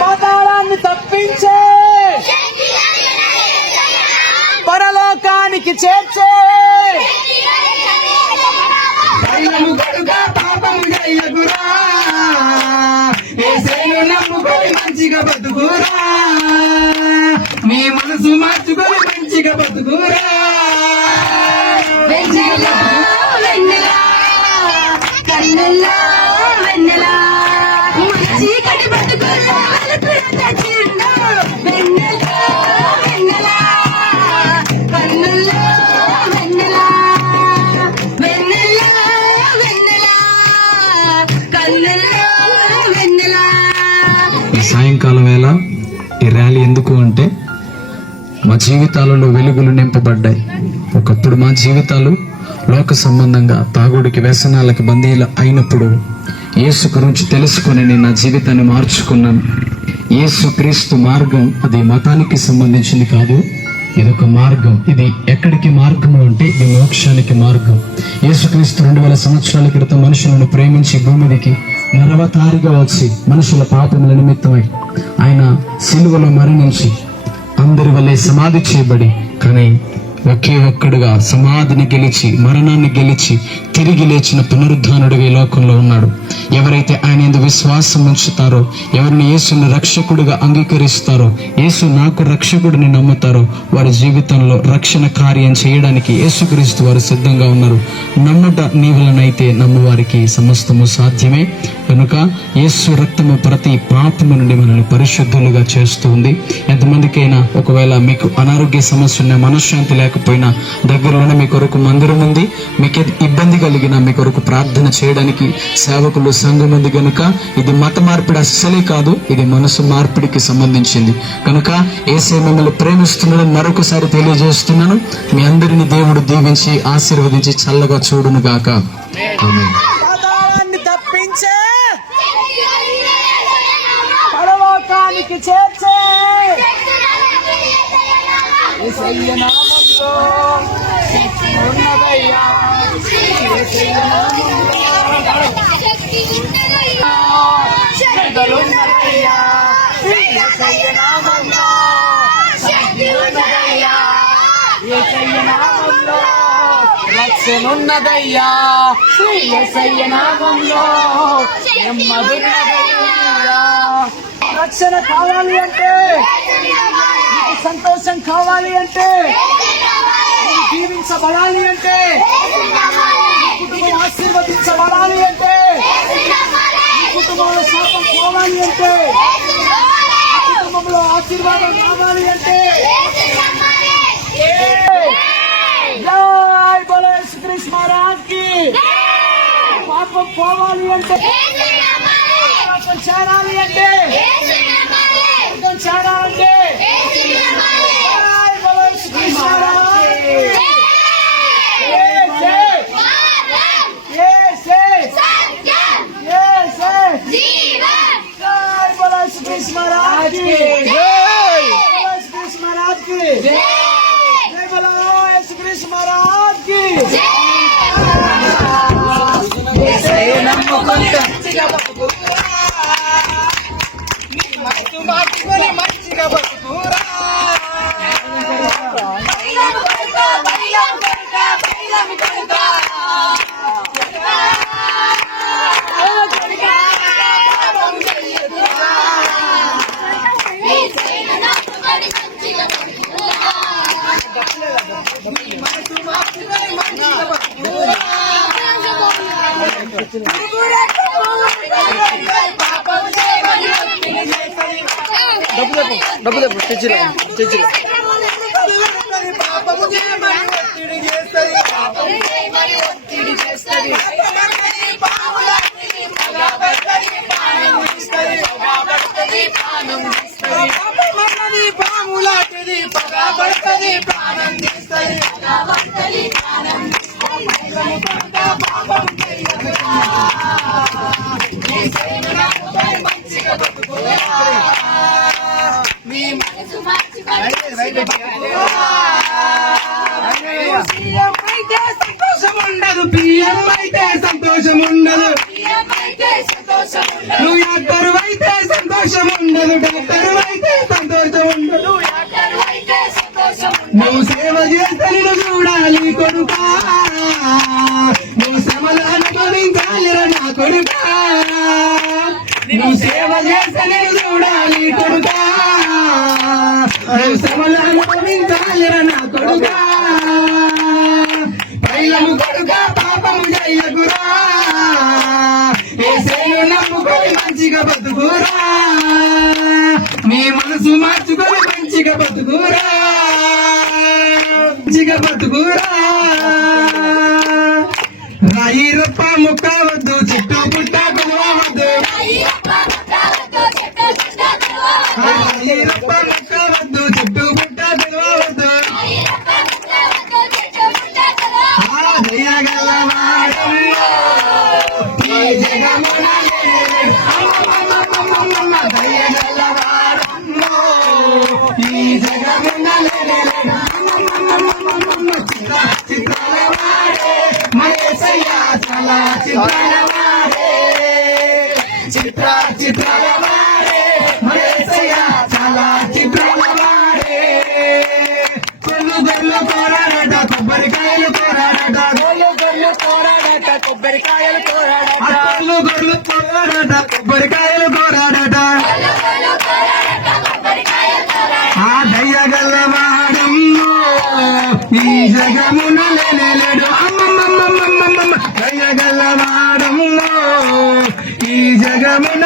పాతాళాన్ని తప్పించే పరలోకానికి చేర్చే నమ్ముకొని మంచిగా బతుకురా, మీ మనసు మార్చుకొని మంచిగా బతుకురా. ఈ సాయంకాలం వేళ ఈ ర్యాలీ ఎందుకు అంటే మా జీవితాలలో వెలుగులు నింపబడ్డాయి. ఒకప్పుడు మా జీవితాలు లోక సంబంధంగా తాగుడికి వ్యసనాలకి బందీలు అయినప్పుడు యేసు గురించి తెలుసుకొని నేను నా జీవితాన్ని మార్చుకున్నాను. యేసు క్రీస్తు మార్గం అది మతానికి సంబంధించింది కాదు, ఇదొక మార్గం. ఇది ఎక్కడికి మార్గము అంటే ఇది మోక్షానికి మార్గం. యేసుక్రీస్తు 2000 సంవత్సరాల క్రితం మనుషులను ప్రేమించి భూమిదికి నరవతారిగా వచ్చి మనుషుల పాపముల నిమిత్తమై ఆయన సిలువలో మరణించి అందరి వల్లే సమాధి చేయబడి, కానీ ఒకే ఒక్కడుగా సమాధిని గెలిచి మరణాన్ని గెలిచి తిరిగి లేచిన పునరుద్ధానుడిగా ఈ లోకంలో ఉన్నాడు. ఎవరైతే ఆయన యందు విశ్వాసం ఉంచుతారో, ఎవరిని యేసుని రక్షకుడిగా అంగీకరిస్తారో, యేసు నాకు రక్షకుడిని నమ్ముతారో వారి జీవితంలో రక్షణ కార్యం చేయడానికి యేసుక్రీస్తు వారు సిద్ధంగా ఉన్నారు. నమ్ముట నీ వలనైతే నమ్మువారికి సమస్తము సాధ్యమే. కనుక యేసు రక్తము ప్రతి పాపము నుండి మనల్ని పరిశుద్ధులుగా చేస్తుంది. ఎంతమందికైనా ఒకవేళ మీకు అనారోగ్య సమస్య ఉన్న, మనశ్శాంతి లేకపోయినా దగ్గరలోనే మీ కొరకు మందిరం ఉంది, మీకు ఇబ్బంది కలిగిన మీ కొరకు ప్రార్థన చేయడానికి సేవకులు సంఘం ఉంది. కనుక ఇది మత మార్పిడి అస్సలే కాదు, ఇది మనసు మార్పిడికి సంబంధించింది. కనుక యేసయ్య మిమ్మల్ని ప్రేమిస్తున్నాడని మరొకసారి తెలియజేస్తున్నాను. మీ అందరిని దేవుడు దీవించి ఆశీర్వదించి చల్లగా చూడును గాక. ఆమేన్. పాతాళాన్ని తప్పించే పరలోకానికి చేర్చే యేసయ్య నామములో శక్తి ఉన్నదయ్యా, యేసయ్య నామములో శక్తి ఉన్నదయ్యా, యేసయ్య నామములో రక్షణ ఉన్నదయ్యా, యేసయ్య నామములో నెమ్మదున్నదయ్యా. రక్షణ కావాలి అంటే, నీకు సంతోషం కావాలి అంటే, నీకు జీవించబడాలి అంటే, నీ కుటుంబం ఆశీర్వదించబడాలి అంటే, నీ కుటుంబంలో శాపం పోవాలి అంటే, నీ కుటుంబంలో ఆశీర్వాదం కావాలి అంటే, జై బోలో యేసుక్రీస్తు మహారాజ్ కి. పాపం పోవాలి అంటే, పాపం చేరాలి అంటే, పాపం చేరాలంటే జై బోలో యేసుక్రీస్తు మహారాజ్ కి. జై బోలో యేసుక్రీస్తు మహారాజ్ కి. జై బోలో యేసుక్రీస్తు మహారాజ్ కి. జై బోలో యేసుక్రీస్తు మహారాజ్ కి. మంచిగా బతుకురా, డబ్బులు తెచ్చిరా పాపము చేయమని ఒత్తిడి చేస్తుంది, పాములాంటిది పగబడుతుంది ప్రాణం తీస్తుంది. సంతోషం ఉండదు, పిఎం అయితే సంతోషం ఉండదు, నువ్వు డాక్టర్ అయితే సంతోషం ఉండదు, డాక్టర్ అయితే సంతోషం ఉండదు. నువ్వు సేవ చేస్తే నిన్ను చూడాలి కొడుకా, నువ్వు శ్రమలు అనుభవించాలిరా నా కొడుకా. నువ్వు సేవ చేస్తే నిన్ను చూడాలి కొడుకా, నువ్వు శ్రమలు అనుభవించాలిరా నా కొడుకా. పైలము కొడుకా పాపము చేయకురా, యేసును నమ్ముకొని మంచిగా బతుకురా, మీ మనసు మార్చుకొని మంచిగా బతుకురా, మంచిగా బతుకురా. రాయి రప్ప ముక్కవద్దు, చెట్టు పుట్ట కొలవద్దు, రాయి రప్ప ముక్కవద్దు, చెట్టు పుట్ట కొలవద్దు. దయగలవాడమ్మో ఈ జగమున లేడు, అమ్మమ్మమ్మమ్మమ్మ దయగలవాడమ్మో ఈ జగమున లేడు, అమ్మమ్మమ్మమ్మమ్మ చిత్రాల వాడే మయేసయ్య చాలా చిత్రాల వాడే, చిత్రాల వాడే మయేసయ్య చాలా చిత్రాల వాడే. గొర్రెలు కోరాడట, కొబ్బరికాయలు కోరాడట, గొర్రెలు కోరాడట, కొబ్బరికాయలు కోరాడట, గొర్రెలు కోరాడట, కొబ్బరికాయలు కోరాడట. ఆ దయగలవాడమ్మో ఈ జగమున లేడు, అమ్మమ్మమ్మమ్మమ్మ దయగలవాడమ్మో ఈ జగమున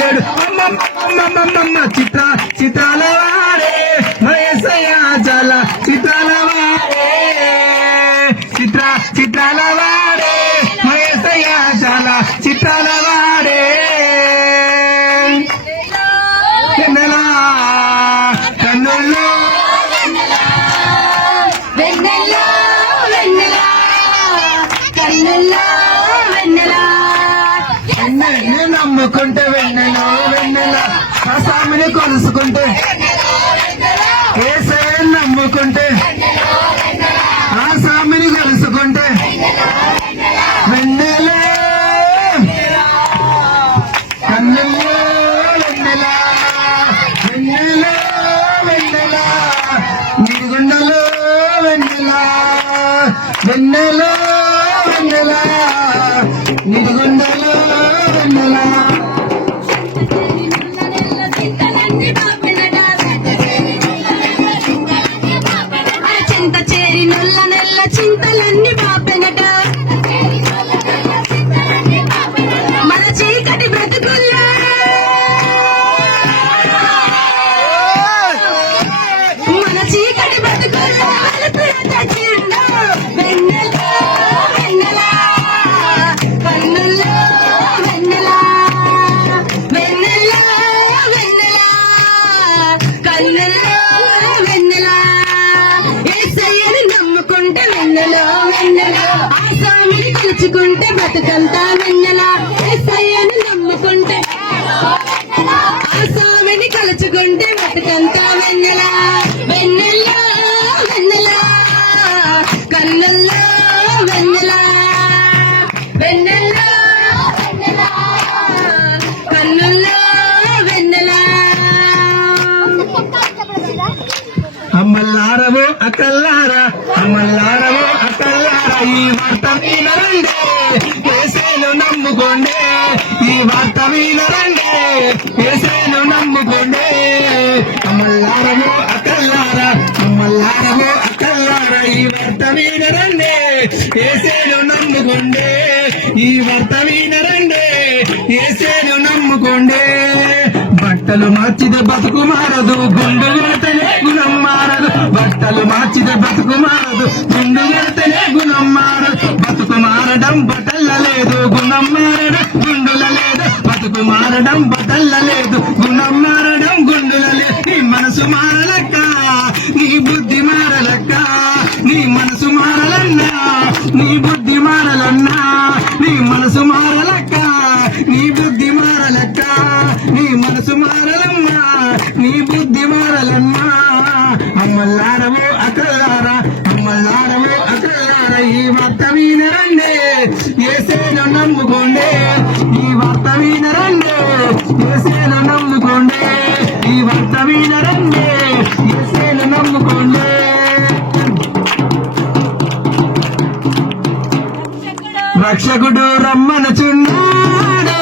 లేడు, అమ్మమ్మమ్మమ్మమ్మ చిత్రాల వాడే మయేసయ్య చాలా చిత్రాల వాడే, చిత్రాల వాడే మయేసయ్య చాలా చిత్రాల వాడే. వెన్నెలా కన్నుల్లో వెన్నెలను నమ్ముకుంటే వెన్నెలో వెన్నెల, ఆ స్వామిని కొలుసుకుంటే యేసయ్యను నమ్ముకుంటే, ఆ స్వామిని కొలుసుకుంటే వెన్నెలే కన్నుల్లో వెన్నెల, వెన్నెలో వెన్నెల, నిడిగుండలో వెన్నెల, వెన్నెలో వెన్నెల, నిడిగుండలో వెన్నెల. చింత చేరి నల్ల నెల్ల చింతలన్నీ బాపెనట, మన చీకటి బ్రతుకుల్లో మన చీకటి బ్రతుకుల్లో వెలుతురు తెచ్చిండు. వెన్నెల వెన్నెల కన్నుల్లో వెన్నెల, వెన్నెల వెన్నెల కన్నుల్లో వెన్నెల. యేసయ్యని నమ్ముకుంటే వెన్నెలో వెన్నెల, ఆ స్వామిని కొలుచుకుంటే బతుకంతా వెన్నెల. యేసయ్యని నమ్ముకుంటే, ఆ స్వామిని కొలుచుకుంటే బతుకంతా వెన్నెల. వెన్నెల వెన్నెల కన్నుల్లో వెన్నెల, వెన్నెల వెన్నెల కన్నుల్లో వెన్నెల. అమ్మల్లారవో అక్కల్లారా, అమ్మల్లారవో అక్కల్లారా, ఈ వార్త వినరండి, యేసును నమ్ముకోండి, ఈ వార్త వినరండి, యేసును నమ్ముకోండి. అమ్మల్లారవో అక్కల్లారా, అమ్మల్లారవో అక్కల్లారా, ఈ వార్త వినరండి, యేసును నమ్ముకోండి, ఈ వార్త వినరండి, యేసును నమ్ముకోండి. బట్టలు మార్చితే బతుకు మారదు, గుండు కొడితేనే గుణం మారదు, బట్టలు మార్చితే బతుకు మారదు, గుండు కొడితేనే గుణం మారదు. బతుకు మారడం బట్టల లేదు, గుణం మారడం గుండుల లేదు, బతుకు మారడం బట్టల లేదు, గుణం మారడం గుండుల లేదు. నీ మనసు మారలక్క, నీ బుద్ధి మారలక్క, నీ మనసు మారలన్నా, నీ బుద్ధి మారలన్నా, నీ మనసు మారలక్క, నీ బుద్ధి మారలక్క, నీ మనసు మారలమ్మా, నీ బుద్ధి మారలమ్మా. అమ్మల్లారవో అక్కల్లారా, అమ్మల్లారవో అక్కల్లారా, ఈ వార్త వినరండి, యేసును నమ్ముకోండి, వినరండి యేసేను నమ్ముకోండి ఈ వార్త వినరండి యేసేను నమ్ముకోండి రక్షకుడు రమ్మనుచున్నాడు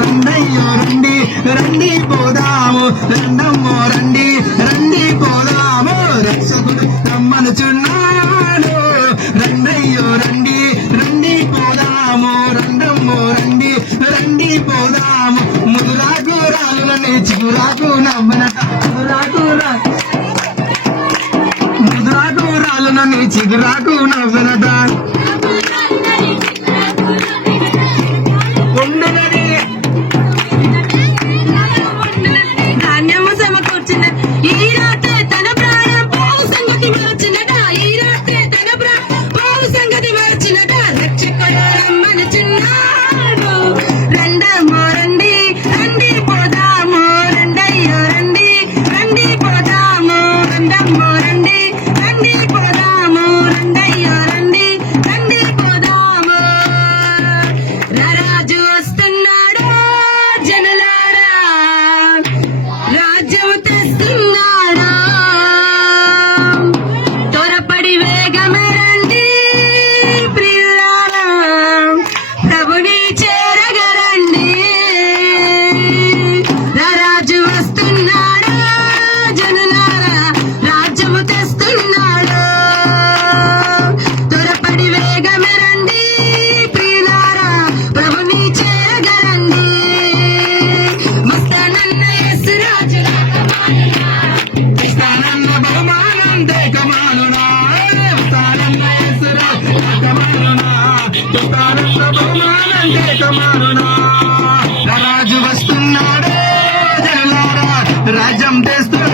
రండయ్యో రండి రండి పోదాము రండమ్మో రండి రండి పోదాము రక్షకుడు రమ్మనుచున్నాడు రండయ్యో రండి రండి పోదాము రండమ్మో రండి రండి పోదాము ముదురాకు రాలులని చిగురాకు నవ్వనట ముదురాకు రాలులని చిగురాకు నవ్వనట ధాన్యము సమకూర్చిన ఈ రాత్రి తన ప్రాణం పోవు సంగతి మార్చినట ఈ రాత్రి తన ప్రాణం పోవు సంగతి మార్చినట రక్షకుడు రమ్మనుచున్నాడు రండమ్మో రండి రండి పోదాము రండయ్యో రండి రండి పోదాము రండమ్మో రండి రండి పోదాము రండయ్యో రండి రండి పోదాము రారాజు వస్తున్నాడు జనులారా రాజ్యం తెస్తున్నాడు త్వరపడి వేగమే రండి ప్రియులారా ప్రభుని చేరగరండి రారాజు వస్తున్నాడు జనులారా రాజ్యము తెస్తున్నాడు త్వరపడి వేగమే రండి ప్రియులారా ప్రభుని చేరగరండి మస్తానన్న యేసు రాజు స్థానన్న బహుమానం దేకమానునా స్థానన్న యేసురాజు దేకమానునా స్థానన్న బహుమానం దేకమానునా రాజు వస్తున్నాడు జనులారా రాజ్యం తెస్తున్నాడు